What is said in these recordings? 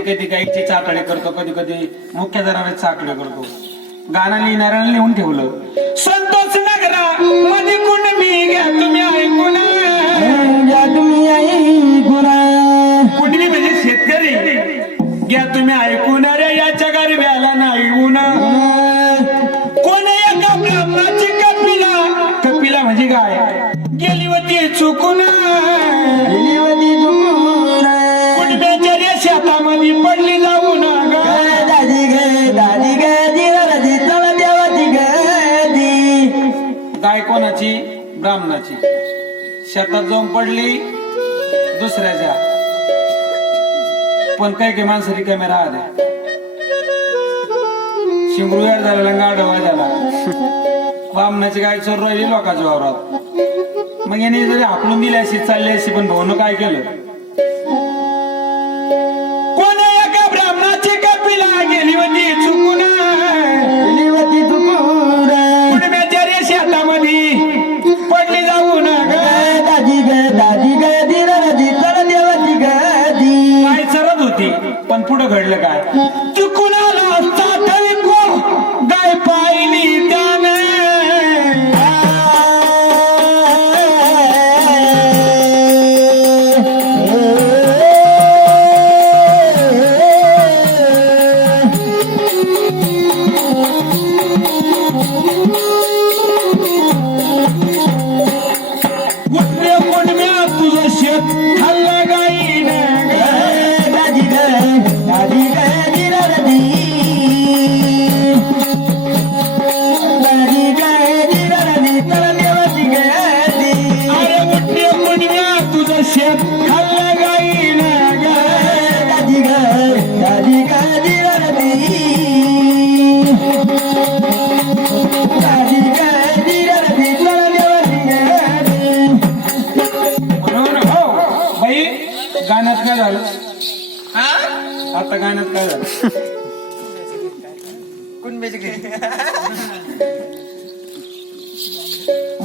कधी गाईची चाटणे करतो कधी कधी मुख्य जनावरांची चाटणे करतो. गाणं लिहिणाऱ्याने लिहून ठेवलं. संतोष नगरा मध्ये कुण मी घ्या तुम्ही ऐकून घ्या तुम्ही ऐकून कुणबी म्हणजे शेतकरी? घ्या तुम्ही ऐकून कोणाची ब्राह्मणाची. शेतात जाऊन पडली दुसऱ्याच्या. पण काही काही माणसं रिकामे राहते. शिंगरुयार झालेला गाडवा झाला. ब्राह्मणाची गाय चोर राहिली लोकांच्या वावरात. मग याने जरी हाकलून दिली अशी चालली अशी पण भाऊन काय केलं? घडलं काय? आता गाण्यात काय झालं?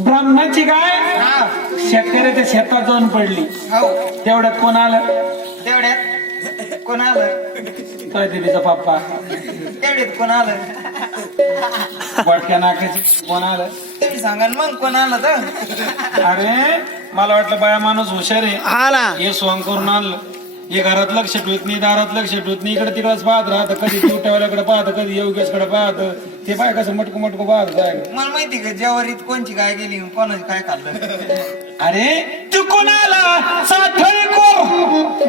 ब्राह्मणाची गाय शेतकऱ्याच्या शेतात जाऊन पडली. हो. तेवढ्यात कोण आलं? तेवढ्यात कोण आलं? काय पप्पा. तेवढ्यात कोण आलं? नाकाची कोण आलं? तुम्ही सांगा ना मग कोण आलं तर. अरे मला वाटलं बाया माणूस हुशार आहे. हा ना. हे सोंग करून आणलं. हे घरात लक्ष ठेवत नाही दारात लक्ष ठेवत नाही इकडे तिकडेच पाहत राहत कधी ट्युट्यावाल्याकडे पाहत कधी योगेशकडे पाहत. ते पाय कसं मटकू मटकू पाहत जाय मला माहिती का जेवारीत कोणची काय गेली कोणाची काय खाल्लं? अरे तू कोणाला साठळी को?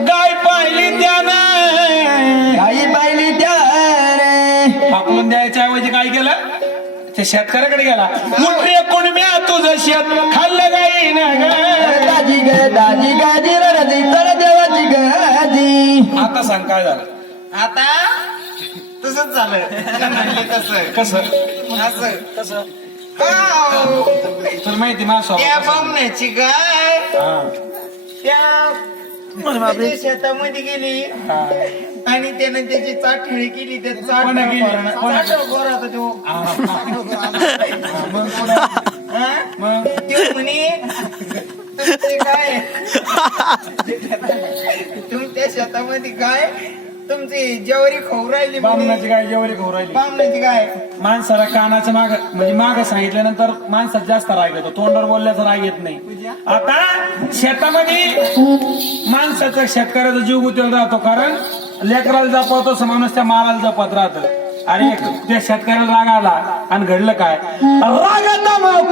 गाय पाहिली त्यानं. काही पाहिली त्याने. हाकलून द्यायच्या ऐवजी काय केलं? ते शेतकऱ्याकडे गेला. मुठे कुणम्या तुझं शेत खाल्लं गाई ना दादी ग दादी ग दिराजी चला देवाची आता सांग काय झालं? आता तसंच झालं म्हणले तसं. कसं? असं. कसं. तुला माहिती माझा त्या स्वभाव बामण्याची गाय. कसा? हा, त्या त्याच्या शेतामध्ये गेली. हा. आणि त्यानं त्याची चाटणी केली. त्या कोणा केली? कोणा चाट गोरा होता तो. मग? हा? मग म्हणे तुमचे काय शेतामध्ये काय तुमची जेवरी खाऊ राहिली म्हणे. बामणाची गाय जेवढी राहिली. बामणाची गाय. माणसाला कानाचं माग म्हणजे माग सांगितल्यानंतर माणसात जास्त राग येतो. तोंडावर बोलल्याचा राग येत नाही. आता शेतामध्ये माणसाचा शेतकऱ्याचा जीव गुतेला राहतो कारण लेकराला जपवतो तसं माणूस त्या मालाला जपत राहत. अरे त्या शेतकऱ्याला राग आला आणि घडलं काय? रागात मग.